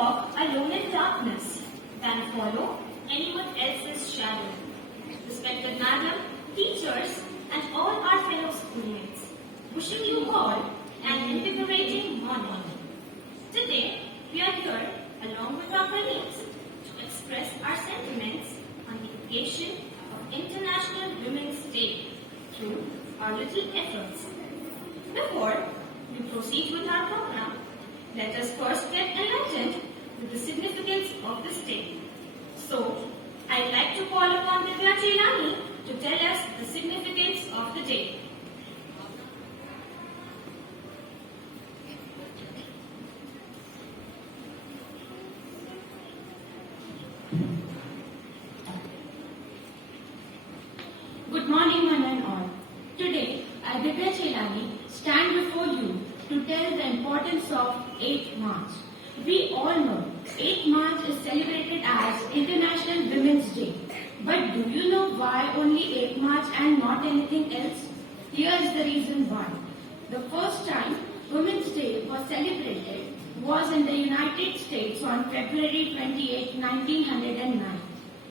walk alone in darkness than follow anyone else's shadow. Respected madam, teachers, and all our fellow schoolmates, wishing you all an invigorating morning. Today, we are here along with our colleagues to express our sentiments on the occasion of International Women's Day through our little efforts. Before we proceed with our program, let us first get enlightened with the significance of this day. So, I'd like to call upon Divya Chelani to tell us the significance of the day. Good morning, one and all. Today, I, Divya Chelani, stand before you to tell the importance of 8th March. We all know 8th March is celebrated as International Women's Day. But do you know why only 8th March and not anything else? Here is the reason why. The first time Women's Day was celebrated was in the United States on February 28, 1909.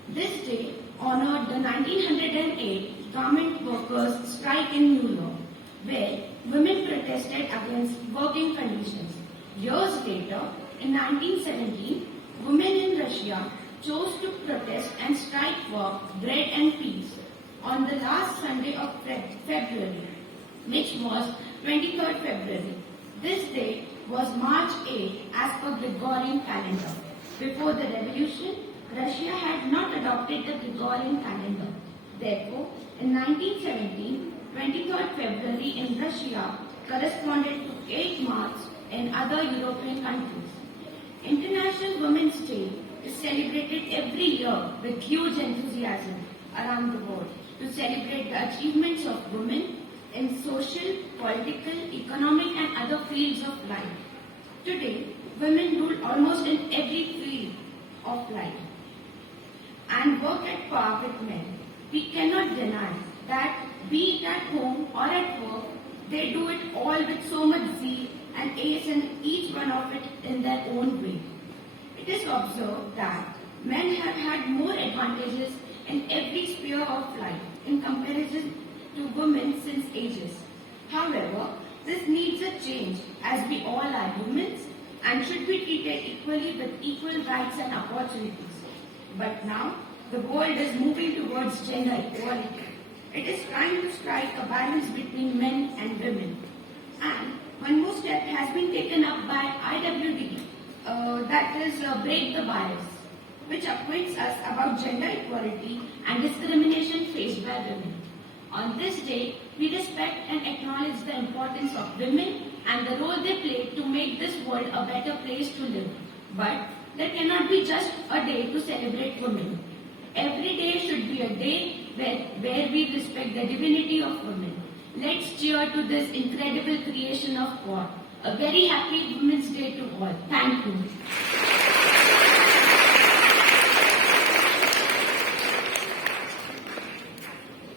This day honored the 1908 garment workers' strike in New York, where women protested against working conditions. Years later, in 1917, women in Russia chose to protest and strike for bread and peace on the last Sunday of February, which was 23rd February. This day was March 8 as per Gregorian calendar. Before the revolution, Russia had not adopted the Gregorian calendar. Therefore, in 1917, 23rd February in Russia corresponded to 8 March in other European countries. International Women's Day is celebrated every year with huge enthusiasm around the world to celebrate the achievements of women in social, political, economic and other fields of life. Today, women rule almost in every field of life and work at par with men. We cannot deny that be it at home or at work, they do it all with so much zeal and ace in each one of it in their own way. It is observed that men have had more advantages in every sphere of life in comparison to women since ages. However, this needs a change as we all are humans and should be treated equally with equal rights and opportunities. But now, the world is moving towards gender equality. It is trying to strike a balance between men and women. And one more step has been taken up by IWD, that is Break the Bias, which acquaints us about gender equality and discrimination faced by women. On this day, we respect and acknowledge the importance of women and the role they play to make this world a better place to live. But there cannot be just a day to celebrate women. Every day should be a day where we respect the divinity of women. Let's cheer to this incredible creation of God. A very happy Women's Day to all. Thank you.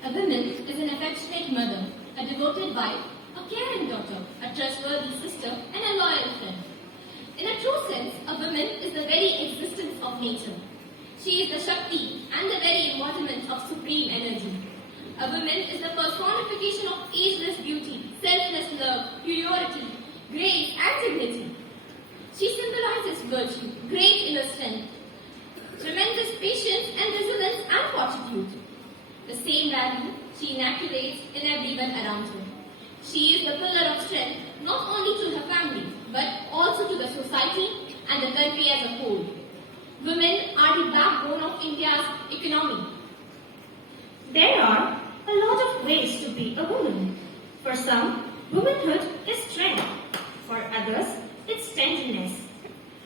A woman is an affectionate mother, a devoted wife, a caring daughter, a trustworthy sister, and a loyal friend. In a true sense, a woman is the very existence of nature. She is the Shakti and the very embodiment of supreme energy. A woman is the personification of ageless beauty, selfless love, purity, grace, and dignity. She symbolizes virtue, great inner strength, tremendous patience and resilience and fortitude. The same value she inoculates in everyone around her. She is the pillar of strength not only to her family but also to the society and the country as a whole. Women are the backbone of India's economy. There are a lot of ways to be a woman. For some, womanhood is strength. For others, it's tenderness.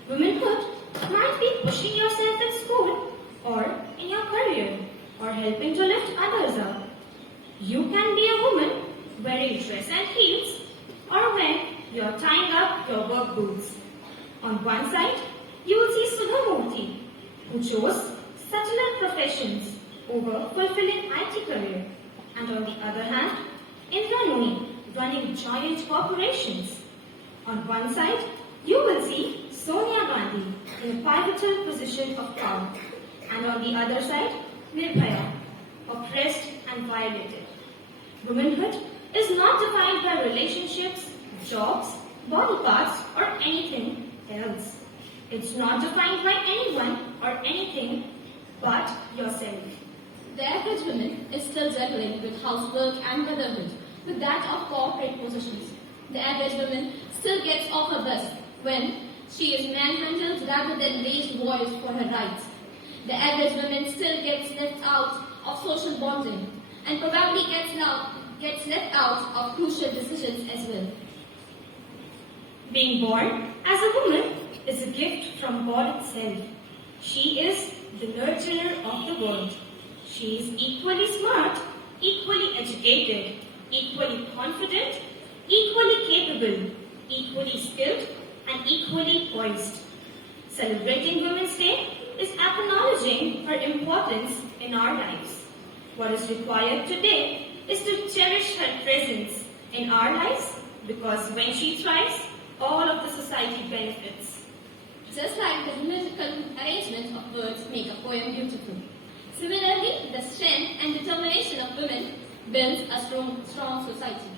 Womanhood might be pushing yourself in school or in your career or helping to lift others up. You can be a woman wearing dress and heels or when you're tying up your work boots. On one side, you will see Sudhamurthy, who chose subtler professions over fulfilling IT career. And on the other hand, Indranuni, running giant corporations. On one side, you will see Sonia Gandhi, pivotal position of power. And on the other side, Nirbhaya, oppressed and violated. Womanhood is not defined by relationships, jobs, body parts, or anything else. It's not defined by anyone or anything but yourself. The average woman is still juggling with housework and motherhood, with that of corporate positions. The average woman still gets off her bus when she is manhandled rather than raised voice for her rights. The average woman still gets left out of social bonding and probably gets left out of crucial decisions as well. Being born as a woman is a gift from God itself. She is the nurturer of the world. She is equally smart, equally educated, equally confident, equally capable, equally skilled, and equally poised. Celebrating Women's Day is acknowledging her importance in our lives. What is required today is to cherish her presence in our lives because when she thrives, all of the society benefits. Just like the musical arrangement of words make a poem beautiful. Similarly, the strength and determination of women builds a strong society.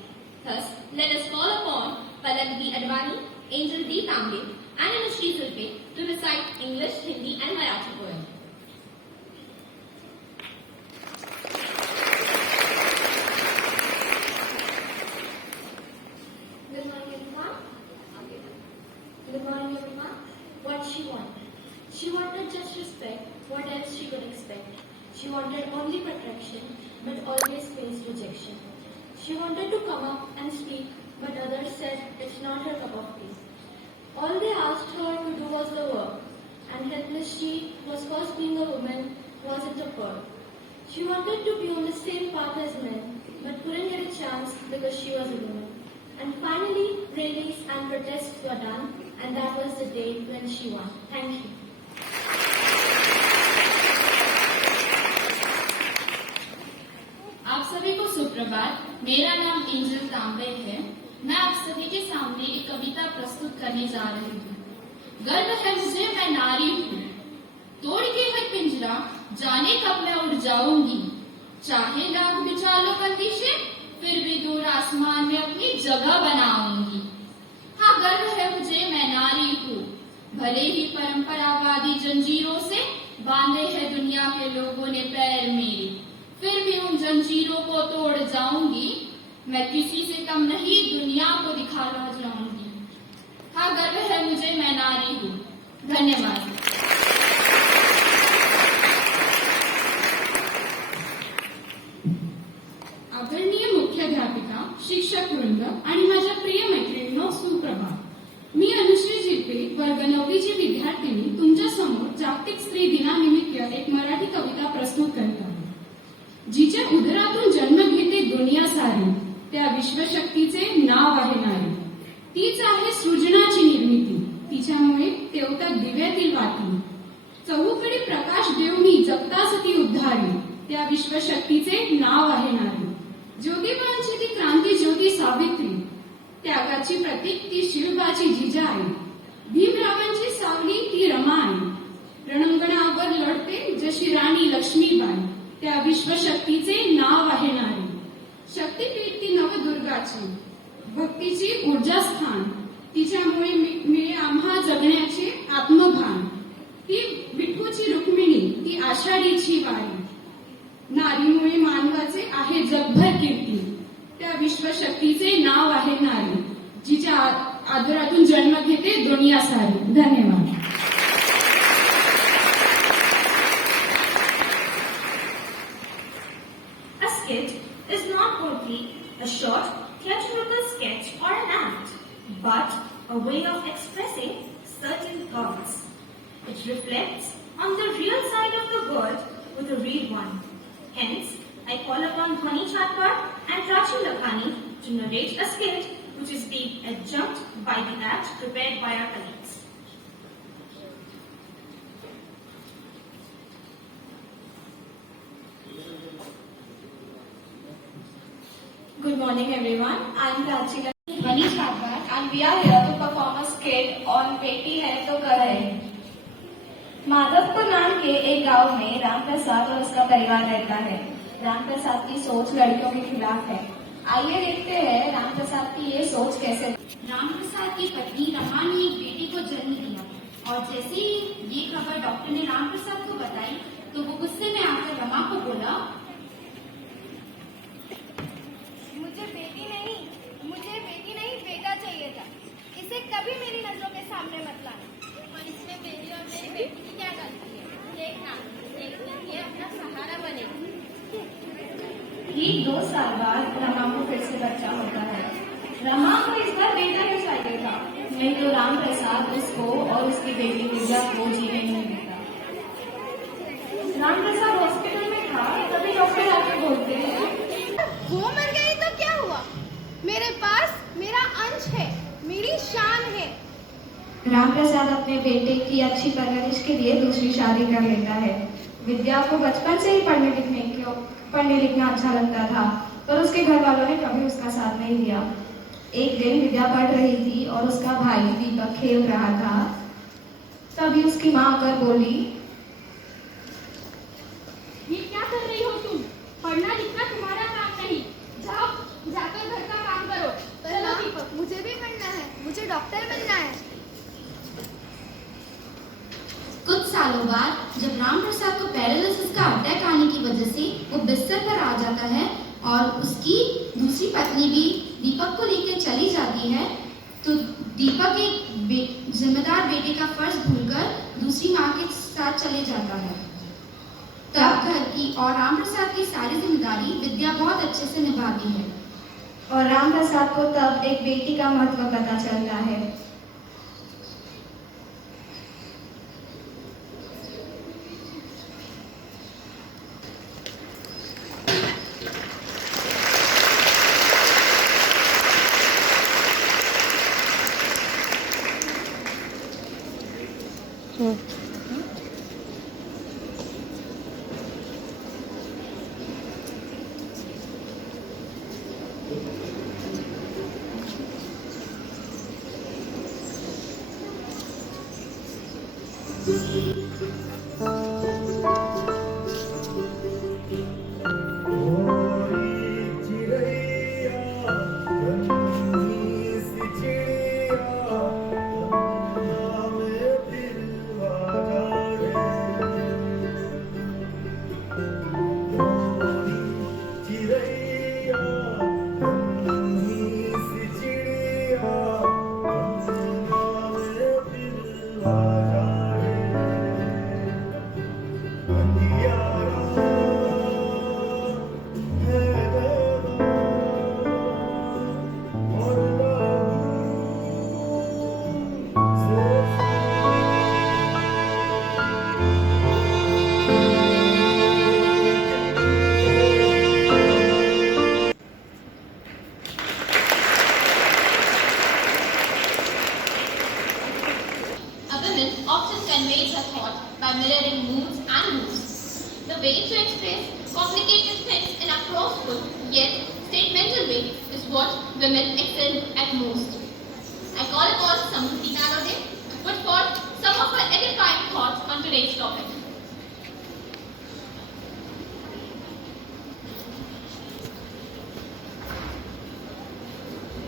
Thus, let us call upon Palak D. Advani, Angel D. Tambe, and Anushree Zulfe to recite English, Hindi, and Marathi poem. Good morning, everyone. Good morning, everyone. What she wanted? She wanted just respect. What else she could expect? She wanted only protection, but always faced rejection. She wanted to come up and speak, but others said it's not her cup of tea. All they asked her to do was the work, and helpless she was first being a woman, wasn't a pearl. She wanted to be on the same path as men, but couldn't get a chance because she was a woman. And finally, rallies and protests were done, and that was the day when she won. Thank you. आप सभी को सुप्रभात। मेरा नाम angel तांबे है। मैं आप सभी के सामने एक कविता प्रस्तुत करने जा रही हूँ। गर्व है मुझे, मैं नारी हूँ। तोड़ के है पिंजरा, जाने कब मैं उड़ जाऊंगी। चाहे लाख बिछा लो बंदिशें, फिर भी दूर आसमान में अपनी जगह बनाऊंगी। हाँ, गर्व है मुझे, मैं नारी हूँ। भले ही परंपरावादी जंजीरों से बांधे है दुनिया के लोगों ने पैर मेरे, फिर भी उन जंजीरों को तोड़ जाऊंगी। मैं किसी से कम नहीं, दुनिया को दिखाना जाऊंगी। हाँ, गर्व है मुझे, मैं नारी हूँ। धन्यवाद। आदरणीय मुख्याध्यापिका, शिक्षक वृंद आणि माझ्या प्रिय मैत्रिणींनो, सुप्रभात। मी अनुश्री झिरपे, वर्ग 9वीची विद्यार्थिनी, तुमच्या समोर जागतिक स्त्री दिनानिमित्त एक मराठी कविता प्रस्तुत करत आहे। जिच्या उदरातून जन्म घेते दुनिया सारी, त्या विश्वशक्तीचे नाव आहे नारी। तीच आहे सृजनाची निर्मिती, तिच्यामुळे तेवतात दिव्यातील वाती। चहूकडे प्रकाश देऊनी जगतास ती उद्धारी, त्या विश्वशक्तीचे नाव आहे नारी। ज्योतिबांची ती क्रांती ज्योती सावित्री, त्यागाची प्रतीक ती शिवबाची जिजाई। भीमरावांची सावली ती रमाई, रणांगणावर लढते जशी राणी लक्ष्मीबाई, त्या विश्वशक्तीचे नाव आहे नारी। शक्तीपीठ ती नवदुर्गाची, भक्तीची ऊर्जास्थान, तिच्यामुळे मिळे आम्हा जगण्याचे आत्मभान। ती विठूची रुक्मिणी, ती आषाढीची वारी, नारीमुळे मानवाचे आहे जगभर कीर्ती, त्या विश्वशक्तीचे नाव आहे नारी, जिच्या आदरातून जन्म घेते दुनिया सारी। धन्यवाद। A skit is not only a short theatrical sketch or an act, but a way of expressing certain thoughts. It reflects on the real side of the world with a real one. Hence, I call upon Dhwani Chatpar and Rachi Lakhani to narrate a skit which is being adjunct by the act prepared by our colleagues. Good morning, everyone. I am Rachi Lakhani and we are here to perform a skit on Beti Hai To Kar Hai. Madhopur नाम के एक गांव में राम प्रसाद और उसका परिवार रहता है। राम प्रसाद की सोच लड़कियों के खिलाफ है। आइए देखते हैं राम प्रसाद की ये सोच कैसे। राम प्रसाद की पत्नी रमा ने एक बेटे को जन्म दिया और जैसे ही ये खबर डॉक्टर ने राम प्रसाद को बताई तो वो गुस्से में आकर रमा को बोला, मुझे बेटी नहीं बेटा चाहिए था। इसे कभी मेरी नजरों के सामने मत लाना। और इसमें मेरी और मेरी बेटी की क्या गलती है? देखना एक दिन ये अपना सहारा बनेगी। ठीक 2 साल बाद रमा को फिर से बच्चा होता है। रमा को इस बार बेटा ही चाहिए था, नहीं तो राम प्रसाद उसको और उसकी बेटी विद्या को जीने नहीं देता। राम प्रसाद हॉस्पिटल में था तभी डॉक्टर आके बोलते हैं, वो मर गई तो क्या हुआ? मेरे पास मेरा अंश है, मेरी शान है। राम प्रसाद अपने बेटे की अच्छी परवरिश के लिए दूसरी शादी कर लेता है। विद्या को बचपन से ही पढ़ने लिखना अच्छा लगता था, पर उसके घर वालों ने कभी उसका साथ नहीं दिया। एक दिन विद्या पढ़ रही थी और उसका भाई दीपक खेल रहा था। तभी उसकी माँ आकर बोली, ये क्या कर रही हो तुम? पढ़ना लिखना तुम्हारा काम नहीं। जाओ जाकर घर का काम करो। चलो दीपक, मुझे भी पढ़ना है, मुझे डॉक्टर बनना है। कुछ सालों बाद जब राम प्रसाद को पैरालिसिस का अटैक आने की वजह से वो बिस्तर पर आ जाता है और उसकी दूसरी पत्नी भी दीपक को लेकर चली जाती है, तो दीपक एक जिम्मेदार बेटे का फर्ज भूलकर दूसरी माँ के साथ चले जाता है। तब घर की और राम प्रसाद की सारी जिम्मेदारी विद्या बहुत अच्छे से निभाती है। और राम प्रसाद को तब एक बेटी का महत्व पता चलता है। A woman often conveys her thought by mirroring moods and moves. The way to express complicated things in a crossful yet statemental way is what women excel at most. I call upon Samruti Nalode to put forth some of her edifying thoughts on today's topic.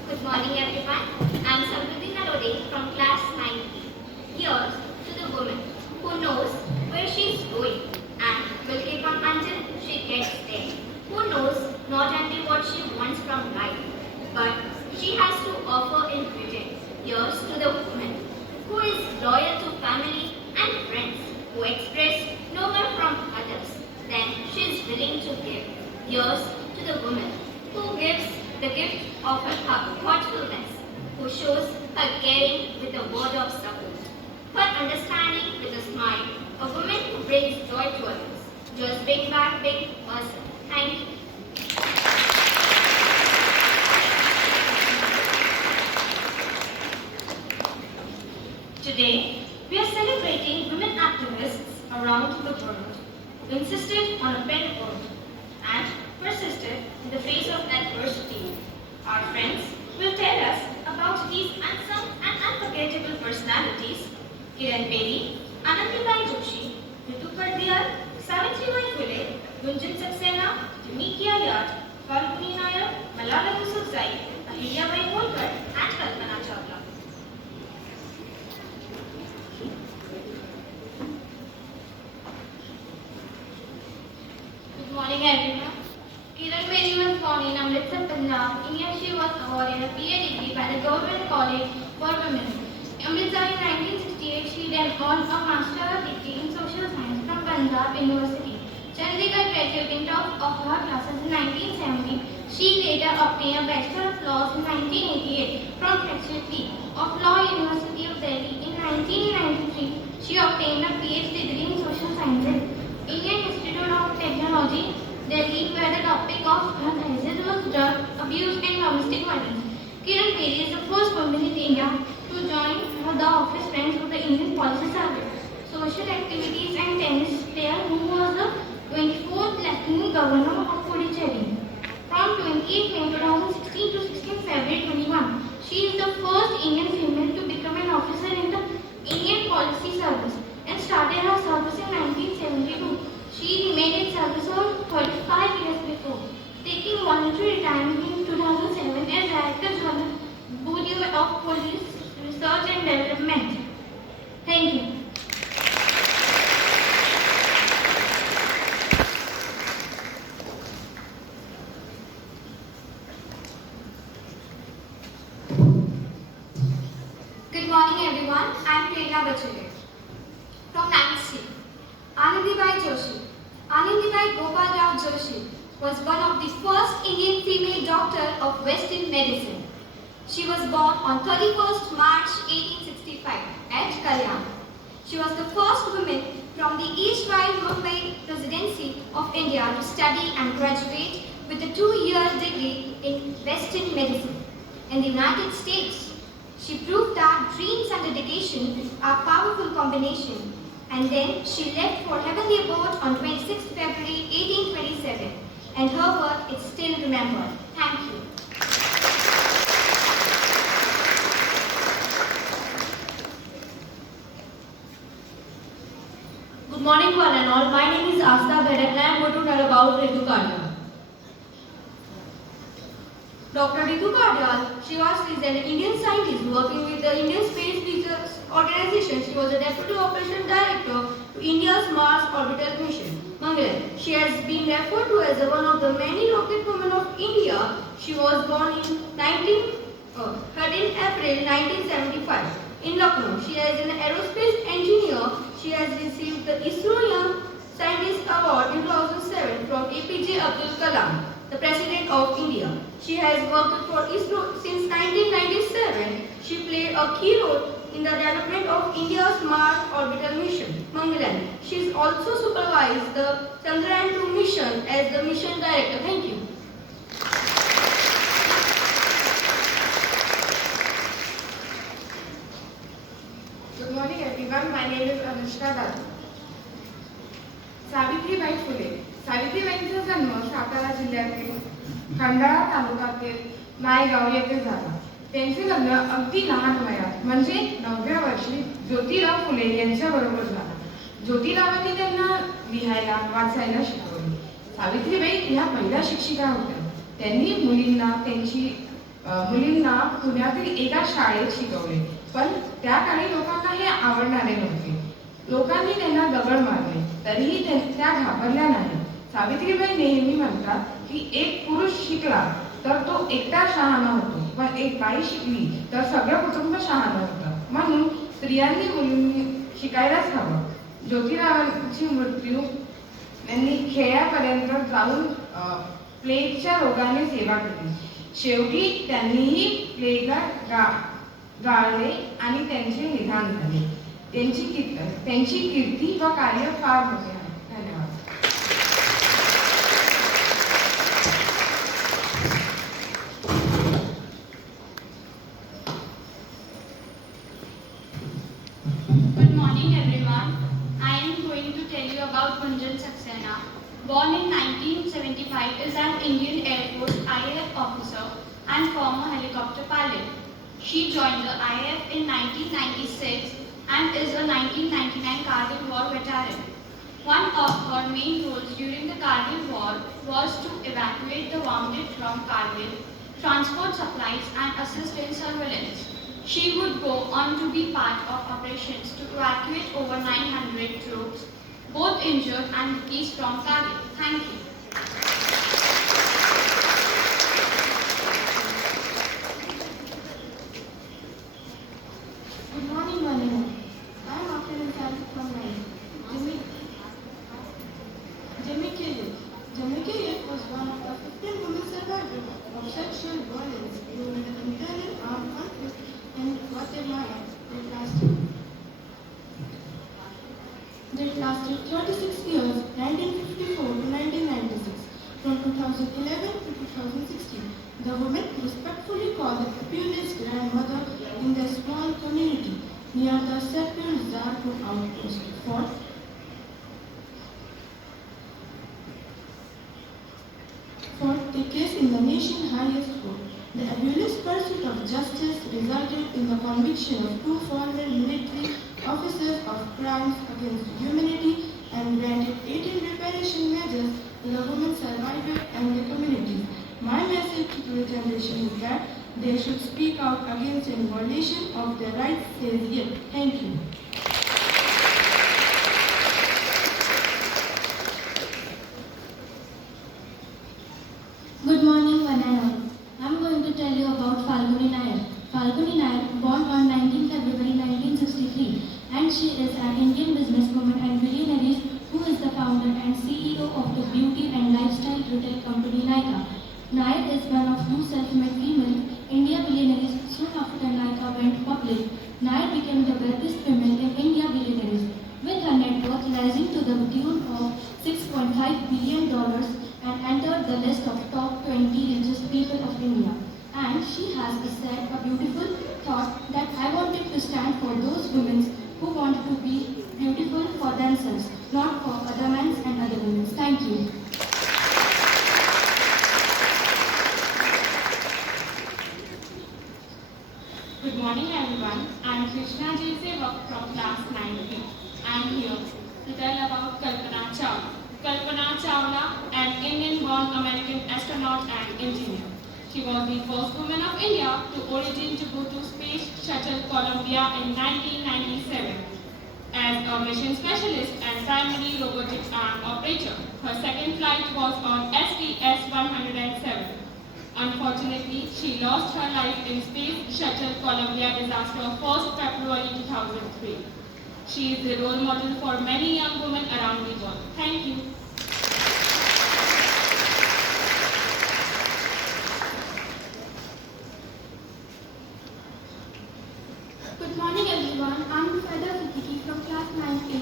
Good morning everyone. I am Samruti Nalode from class 9. Here's to the woman who knows where she is going and will keep on until she gets there. Who knows not only what she wants from life, but she has to offer in return. Here's to the woman who is loyal to family and friends, who express no more from others than she is willing to give. Here's to the woman who gives the gift of her thoughtfulness, who shows her caring with a word of support, her understanding with a smile, a woman who brings joy to others, just being back being herself. Thank you. Today, we are celebrating women activists around the world who insisted on a better world and persisted in the face of adversity. Our friends will tell us about these unsung and unforgettable personalities: Kiran Bedi, Anandibai Joshi, Ritu Kardiyar, Savitribai Phule, Gunjan Saxena, Jamikia Yat, Falguni Nair, Malala Yousafzai, Ahilyabai Holkar, and Kalpana Chawla. Good morning, everyone. Kiran Bedi was born in Amritsar, Punjab. In here, she was awarded a PA degree by the Government College for Women. In Amritsar in 1968, she then earned a master's degree in social science from Punjab University. Chandigarh graduating top of her classes in 1970. She later obtained a Bachelor of Laws in 1988 from Faculty of Law University of Delhi. In 1993, she obtained a PhD degree in social sciences. Indian Institute of Technology, Delhi, where the topic of her thesis was drug abuse and domestic violence. Kiran Bedi is the first woman in India to join the office ranks of the Indian Police Service, social activities and tennis player who was the 24th Lieutenant Governor of Puducherry. From 28 May 2016 to 16 February 21, she is the first Indian female to become an officer in the Indian Police Service and started her service in 1972. She remained in service for 35 years before taking voluntary retirement in 2007 as Director General Bureau of Police Research and Development. Thank you. Good morning, everyone. I am Prerna Bachele from 9th C. Anandibai Joshi. Anandibai Gopal Rao Joshi was one of the first Indian female doctors of Western medicine. She was born on 31st March 1865 at Kalyan. She was the first woman from the Eastwhile Mumbai Presidency of India to study and graduate with a 2-year degree in Western medicine. In the United States, she proved that dreams and dedication are a powerful combination. And then she left for heavenly abode on 26th February 1827. And her work is still remembered. Thank you. Good morning, one and all. My name is Asta Bharat and I am going to tell about Ritu Kardiyar. Dr. Ritu Kardiyar, she is an Indian scientist working with the Indian Space Research Organization. She was a Deputy Operation Director to India's Mars Orbital Mission, Mangalam. She has been referred to as one of the many rocket women of India. She was born in 13 April 1975 in Lucknow. She is an aerospace engineer. She has received the ISRO Young Scientist Award in 2007 from APJ Abdul Kalam, the President of India. She has worked for ISRO since 1997. She played a key role in the development of India's Mars Orbital Mission, Mangalam. She has also supervised the Chandrayaan-2 mission as the mission director. Thank you. Good morning, everyone. My name is Anushka Dadu. Savitribai Phule. सावित्रीबाईंचा जन्म सातारा जिल्ह्यातील खंडाळा तालुक्यातील नायगाव येथे झाला. त्यांचे लग्न अगदी लहान वयात म्हणजे 9व्या वर्षी ज्योतिराव फुले यांच्याबरोबर झाला. ज्योतिरावांनी त्यांना लिहायला वाचायला शिकवले. सावित्रीबाई ह्या पहिल्या शिक्षिका होत्या. त्यांनी मुलींना पुण्यातील एका शाळेत शिकवले. पण त्या काळी लोकांना हे आवडणारे नव्हते. लोकांनी त्यांना दगड मारले तरीही त्या घाबरल्या नाही. सावित्रीबाई नेहमी म्हणतात की एक पुरुष शिकला तर तो एकटा शहाणा होतो, पण एक बाई शिकली तर सगळं कुटुंब शहाणा होतं. म्हणून स्त्रियांनी मुलींनी शिकायलाच हवं. ज्योतिरावांची मृत्यू त्यांनी खेड्यापर्यंत जाऊन प्लेगच्या रोगाने सेवा केली. शेवटी त्यांनीही प्लेगला गाळले आणि त्यांचे निधन झाले. त्यांची कीर्ती व कार्य फार मोठे आहे. धन्यवाद. Good morning, everyone. I am going to tell you about Gunjan Saxena. Born in 1975, is an Indian Air Force IAF officer and former helicopter pilot. She joined the IAF in 1996 and is a 1999 car main roles during the Kargil War was to evacuate the wounded from Kargil, transport supplies and assist in surveillance. She would go on to be part of operations to evacuate over 900 troops, both injured and deceased from Kargil. Thank you. Good morning, one and all. I am Afternoon Science from 9. Jimmy Kayek. Jimmy Kayek was one of the 15 women survivors of sexual violence during the internal armed conflict in Guatemala that lasted 36 years, 1954 to 1996. From 2011 to 2016, the women respectfully called the abused grandmother in their small community near the Sepul Zarko outpost for the case in the nation's highest court. The abuse pursuit of justice resulted in the conviction of two former military officers of crimes against humanity and granted 18 reparation measures to the women survivors and the communities. My message to the generation is that they should speak out against any violation of their rights says yes. Thank you. Good morning, one and all. I am going to tell you about Falguni Nair. Falguni Nair, born on 19 February 1963, and she is an Indian businesswoman and billionaire who is the founder and CEO of the beauty and lifestyle retail company Nykaa. Nair is one of two self-made female India billionaires soon after Nykaa went public. Nair became the wealthiest woman in India billionaires, with her net worth rising to the tune of $6.5 billion and entered the list of top 20 richest people of India. And she has said a beautiful thought that I wanted to stand for those women who want to be beautiful for themselves, not for other men and other women. Thank you. Good morning everyone. I am Krishna Ji Sevak from class 9B. I am here to tell about Kalpana Chawla. Kalpana Chawla, an Indian-born American astronaut and engineer. She was the first woman of India to origin to go to Space Shuttle Columbia in 1997 as a mission specialist and primary robotic arm operator. Her second flight was on STS-107. Unfortunately, she lost her life in Space Shuttle Columbia disaster 1st February 2003. She is the role model for many young women around the world. Thank you. Good morning everyone. I am Faida Siddiqui from class 9A.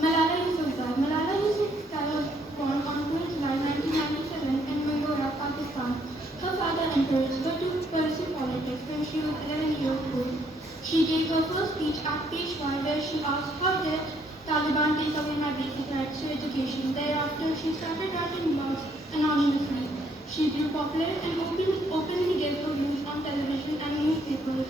Malala Yousafzai. Malala Yousafzai was born on 12 July 1997 in Mingora, Pakistan. Her father encouraged her to pursue politics when she was 11 years old. She gave her first speech at Peshawar where she asked how did Taliban take away my basic rights to education. Thereafter, she started writing blogs anonymously. She grew popular and openly gave her views on television and newspapers.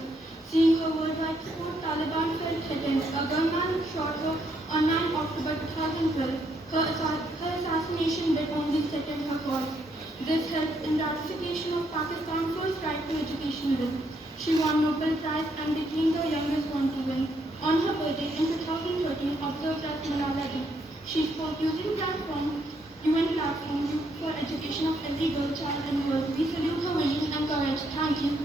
Seeing her worldwide support, Taliban felt threatened. A gunman shot her on 9 October 2012. Her assassination bid only seconded her cause. This helped in ratification of Pakistan's first right to education bill. She won Nobel Prize and became the youngest one to win. On her birthday in 2013, observed as Malala Day, she spoke using UN platform for education of every girl, child and world. We salute her vision and courage. Thank you.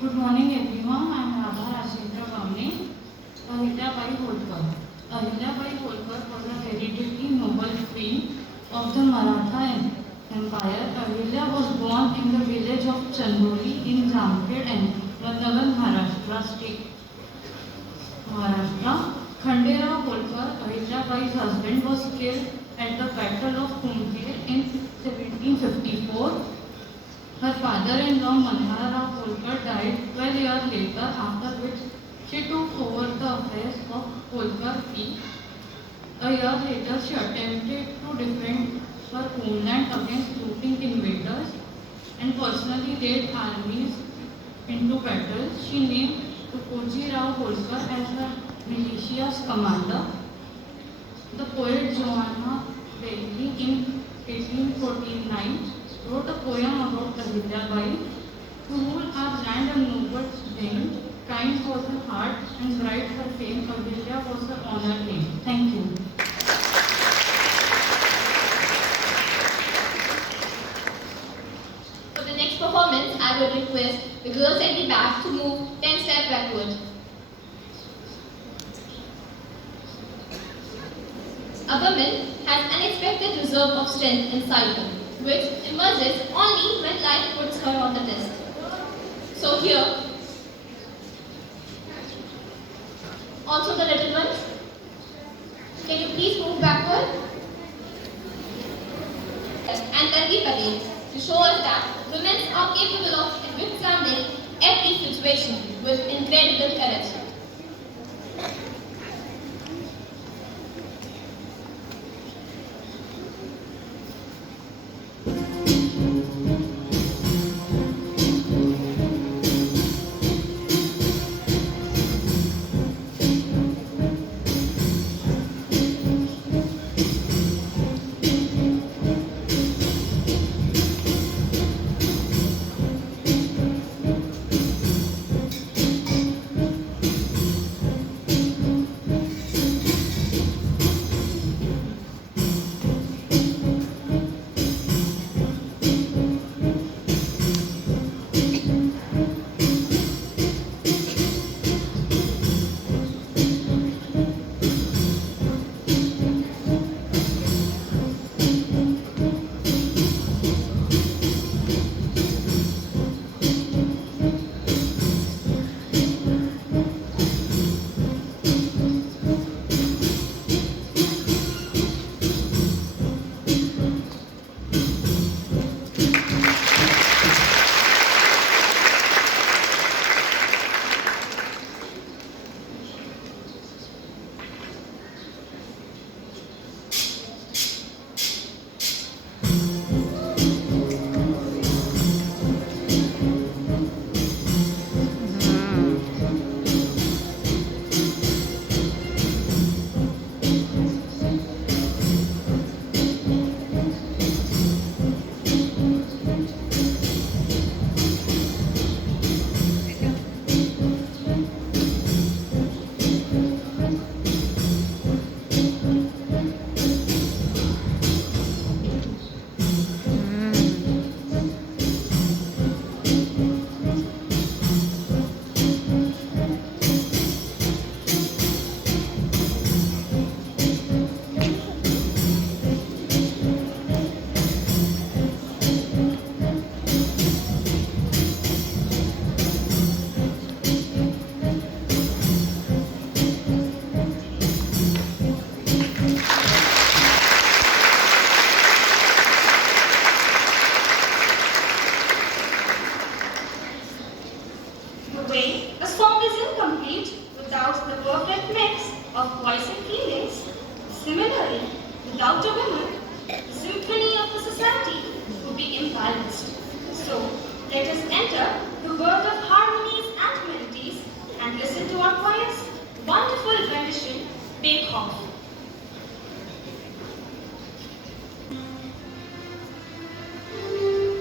Good morning everyone. I am Radha Rajendra Gamne. Ahilyabai Holkar. Ahilyabai Holkar was a hereditary noble queen of the Maratha Empire. Ahilya was born in the village of Chandoli in Jamkhed and Ratnagar, Maharashtra state. Khanderao Holkar, Ahilyabai's husband, was killed at the Battle of Kumher in 1754. Her father-in-law Manharao Holkar died 12 years later, after which she took over the affairs of Holkar P. A year later, she attempted to defend her homeland against looting invaders and personally led armies into battle. She named Tukoji Rao Holkar as her militia's commander. The poet Joanna Bailey in 1849 wrote a poem about Ahilyabai. To rule our land a noble dame, kind was her heart and bright her fame, Ahilya was her honored name. Thank you. For the next performance, I would request the girls at the back to move 10 steps backward. A woman has unexpected reserve of strength inside her, which emerges only when life puts her on the test. So here, also the little ones, can you please move backward? And Tanvi Patel to show us that women are capable of withstanding every situation with incredible courage. Without a woman, the symphony of the society would be imbalanced. So, let us enter the world of harmonies and melodies and listen to our choir's wonderful rendition, Bake Off. Thank you.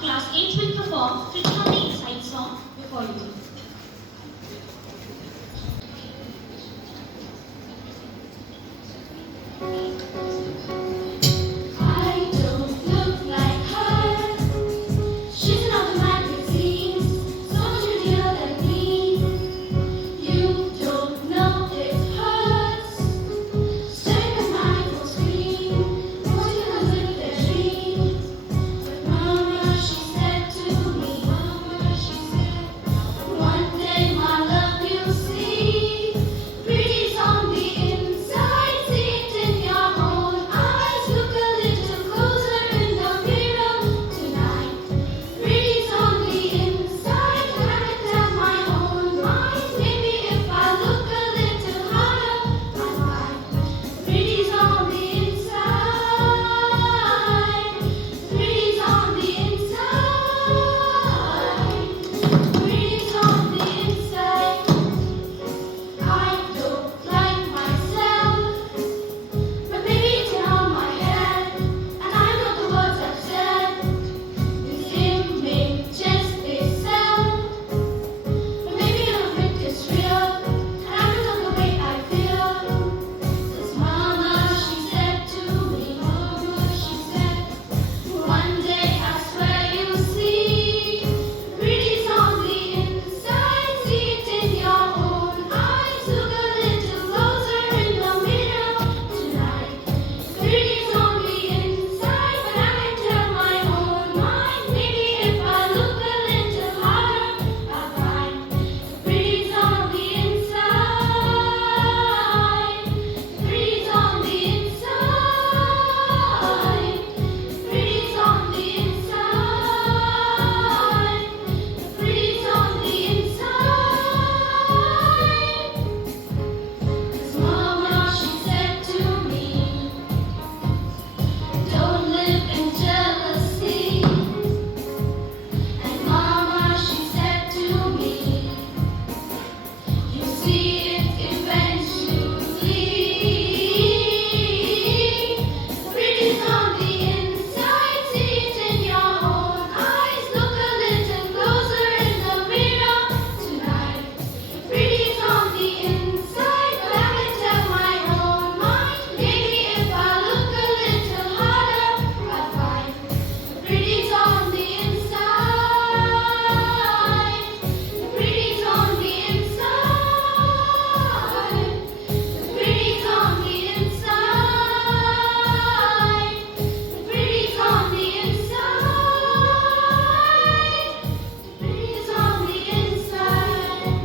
class 8 will perform Pretty on the Inside song before you. I don't look like her. She's an automatic scene, so much prettier than me. You don't know it hurts. Staring at my phone screen, watching them live their dream. But Mama, she said to me, Mama, she said, one day my love you'll see. Pretty's on the inside, see it in your own eyes. Look a little closer in the mirror tonight. Pretty's on the inside, and I can tell my own mind. Maybe if I look a little harder, I'll find pretty's on the inside. Pretty's on the inside. Pretty's on the inside. I don't like myself, but maybe it's in all my head, and I know the words I've said. These images they sell, but maybe I don't think it's real, and I don't know the way I feel. 'Cause Mama, she said to me, Mama, she said, one day I swear you'll see. Pretty's on the inside, see it in your own eyes. Look a little closer in the mirror tonight. Pretty's on the inside, but I can tell my own mind. Maybe if I look a little harder, I'll find pretty's on the inside. Pretty's on the inside. Pretty's on the inside. Pretty's on the inside. 'Cause Mama, she said to me, don't live in jealousy. And Mama, she said to me, you see it eventually. Pretty's on the inside, see it in your own eyes. Look a little closer in the mirror tonight. Pretty's on the inside, but I can tell my own mind. Maybe if I look a little harder, I'll find pretty's on the inside. Pretty's on the inside. Pretty's on the inside. Pretty's on the inside. Pretty's on the inside.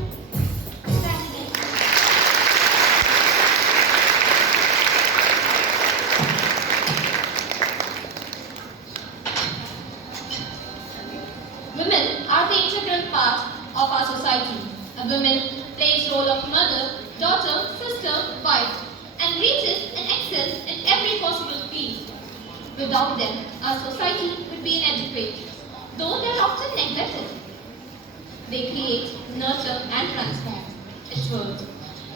Women are the integral part of our society. A woman plays role of mother, daughter, sister, wife, and reaches and excels in every possible field. Without them, our society would be inadequate, though they are often neglected. They create, nurture, and transform its world.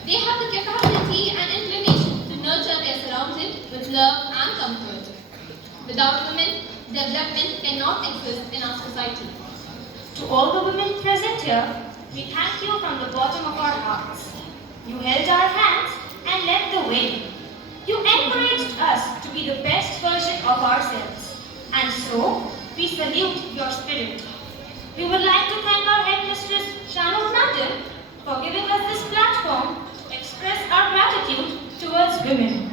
They have the capacity and inclination to nurture their surroundings with love and comfort. Without women, development cannot exist in our society. To all the women present here, we thank you from the bottom of our hearts. You held our hands and led the way. You encouraged us to be the best version of ourselves. And so, we salute your spirit. We would like to thank our headmistress, Shanu Nandan, for giving us this platform to express our gratitude towards women.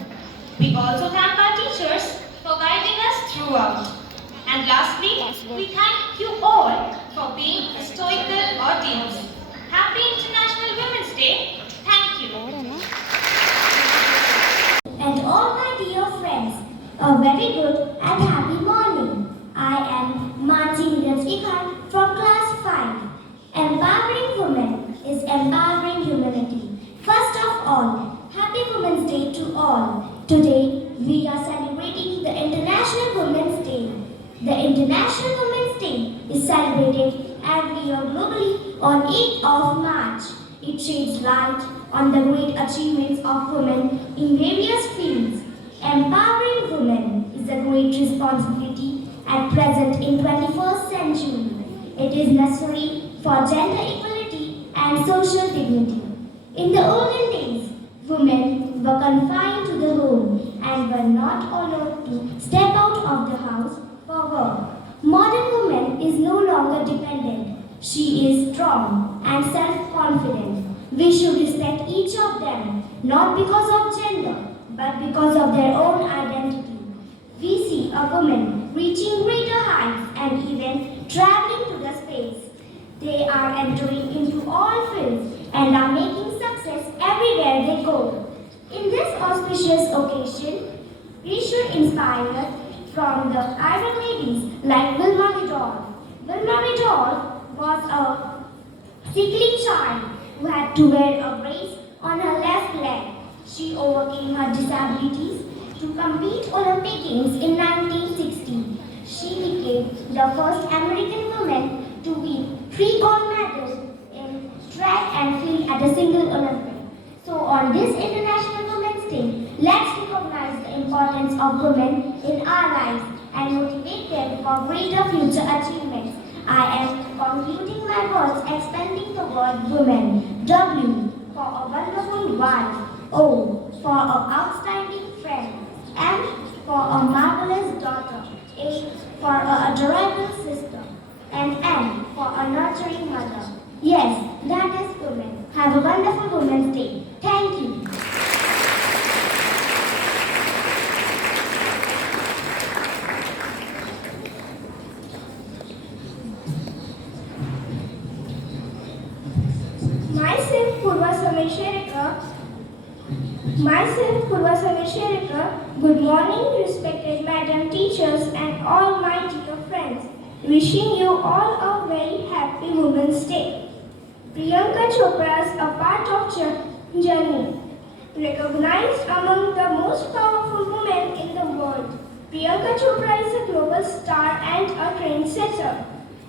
We also thank our teachers for guiding us throughout. And lastly, we thank you all for being a stoical audience. Happy International Women's Day. Thank you. And all my dear friends, a very good and happy morning. I am Manji Rajnikant from class 5. Empowering women is empowering humanity. First of all, Happy Women's Day to all. Today, we are celebrating the International Women's Day. The International Women's Day is celebrated every year globally on 8th of March. It sheds light on the great achievements of women in various fields. Empowering women is a great responsibility at present in 21st century. in June. It is necessary for gender equality and social dignity. In the olden days, women were confined to the home and were not allowed to step out of the house for work. Modern woman is no longer dependent. She is strong and self-confident. We should respect each of them, not because of gender, but because of their own identity. We see a woman reaching greater heights and even traveling to the space. They are entering into all fields and are making success everywhere they go. In this auspicious occasion, we should inspire from the iron ladies like Wilma Vidal. Wilma Vidal was a sickly child who had to wear a brace on her left leg. She overcame her disabilities to compete Olympic Games in 1960. She became the first American woman to win 3 gold medals in track and field at a single Olympic. So on this International Women's Day, let's recognize the importance of women in our lives and motivate them for greater future achievements. I am concluding my words expanding the word women. W for a wonderful wife. O for an outstanding friend. M for a marvelous daughter. A for an adorable sister. And N for a nurturing mother. Yes, that is women. Have a wonderful Women's Day. Thank you. Myself, Purva Samesharika. Good morning, respected madam, teachers, and all my dear friends. Wishing you all a very happy Women's Day. Priyanka Chopra is a part of journey. Recognized among the most powerful women in the world, Priyanka Chopra is a global star and a trendsetter.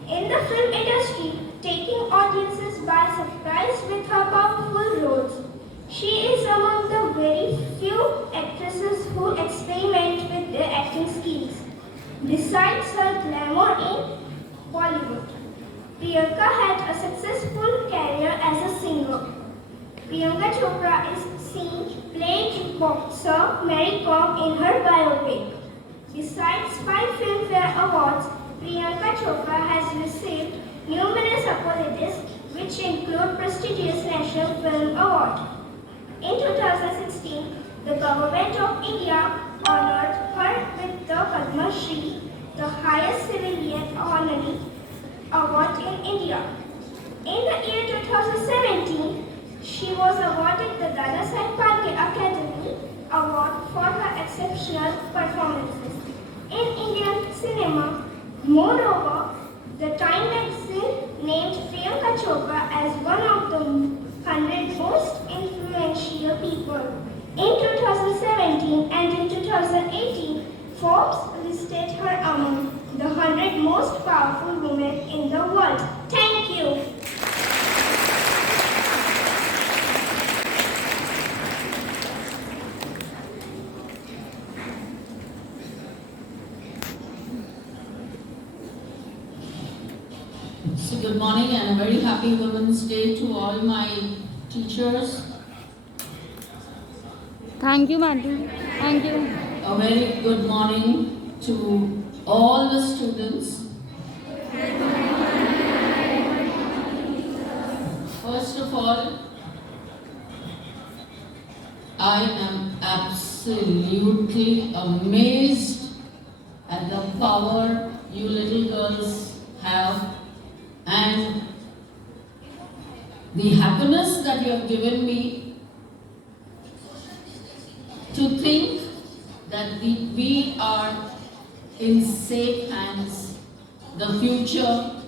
In the film industry, taking audiences by surprise with her powerful roles. She is among the very few actresses who experiment with their acting skills. Besides her glamour in Bollywood, Priyanka had a successful career as a singer. Priyanka Chopra is seen playing boxer Mary Kom in her biopic. Besides 5 Filmfare Awards, Priyanka Chopra has received numerous accolades which include prestigious National Film Award. In 2016, the Government of India honored her with the Padma Shri, the highest civilian honorary award in India. In the year 2017, she was awarded the Dada Saheb Phalke Academy Award for her exceptional performances in Indian cinema. Moreover, the Time magazine named Priyanka Chopra as one of the 100 most influential people. In 2017 and in 2018, Forbes listed her among the 100 most powerful women in the world. Thank you. So good morning and a very happy Women's Day to all my teachers. Thank you, madam. Thank you. A very good morning to all the students. First of all, I am absolutely amazed at the power you little girls have and the happiness that you have given me to think that we are in safe hands. The future,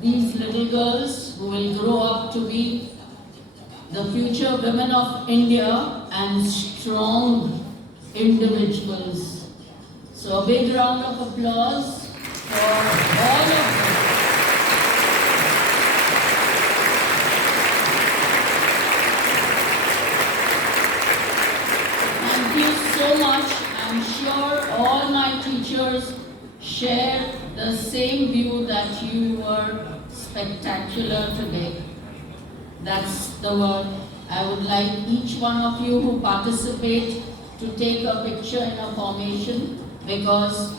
these little girls who will grow up to be the future women of India and strong individuals. So a big round of applause for all of them. Thank you so much. I'm sure all my teachers share the same view that you were spectacular today. That's the word. I would like each one of you who participate to take a picture in a formation, because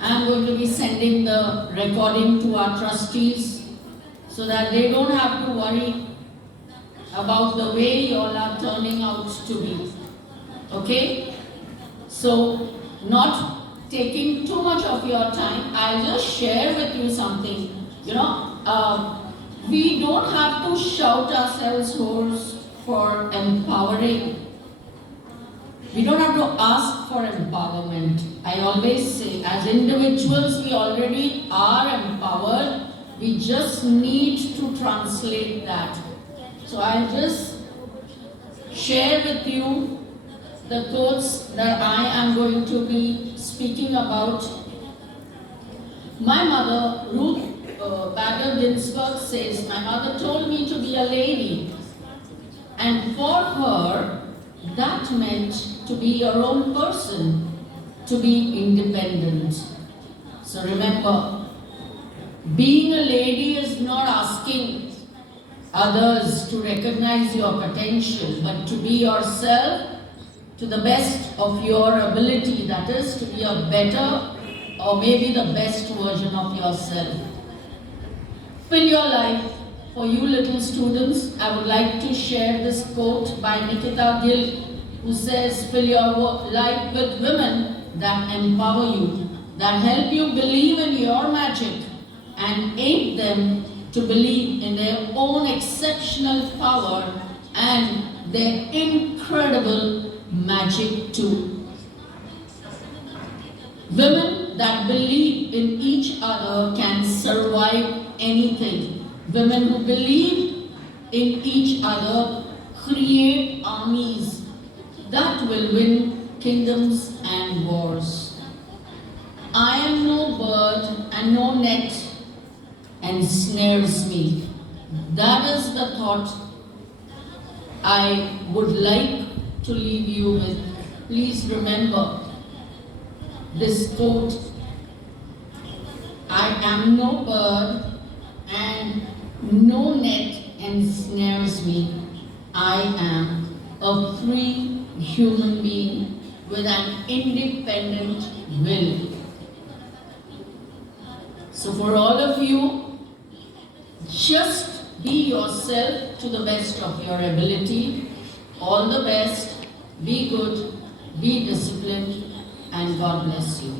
I'm going to be sending the recording to our trustees so that they don't have to worry about the way you all are turning out to be. Okay? So, not taking too much of your time, I'll just share with you something. We don't have to shout ourselves hoarse for empowering. We don't have to ask for empowerment. I always say, as individuals, we already are empowered. We just need to translate that. So I'll just share with you the quotes that I am going to be speaking about. My mother, Ruth Bader Ginsburg, says, my mother told me to be a lady. And for her, that meant to be your own person, to be independent. So remember, being a lady is not asking others to recognize your potential, but to be yourself to the best of your ability, that is, to be a better or maybe the best version of yourself. Fill your life. For you little students, I would like to share this quote by Nikita Gill, who says, fill your life with women that empower you, that help you believe in your magic and aid them to believe in their own exceptional power and their incredible magic too. Women that believe in each other can survive anything. Women who believe in each other create armies that will win kingdoms and wars. I am no bird and no net ensnares me. That is the thought I would like to leave you with. Please remember this quote. I am no bird and no net ensnares me. I am a free human being with an independent will. So for all of you, just be yourself to the best of your ability. All the best, be good, be disciplined, and God bless you.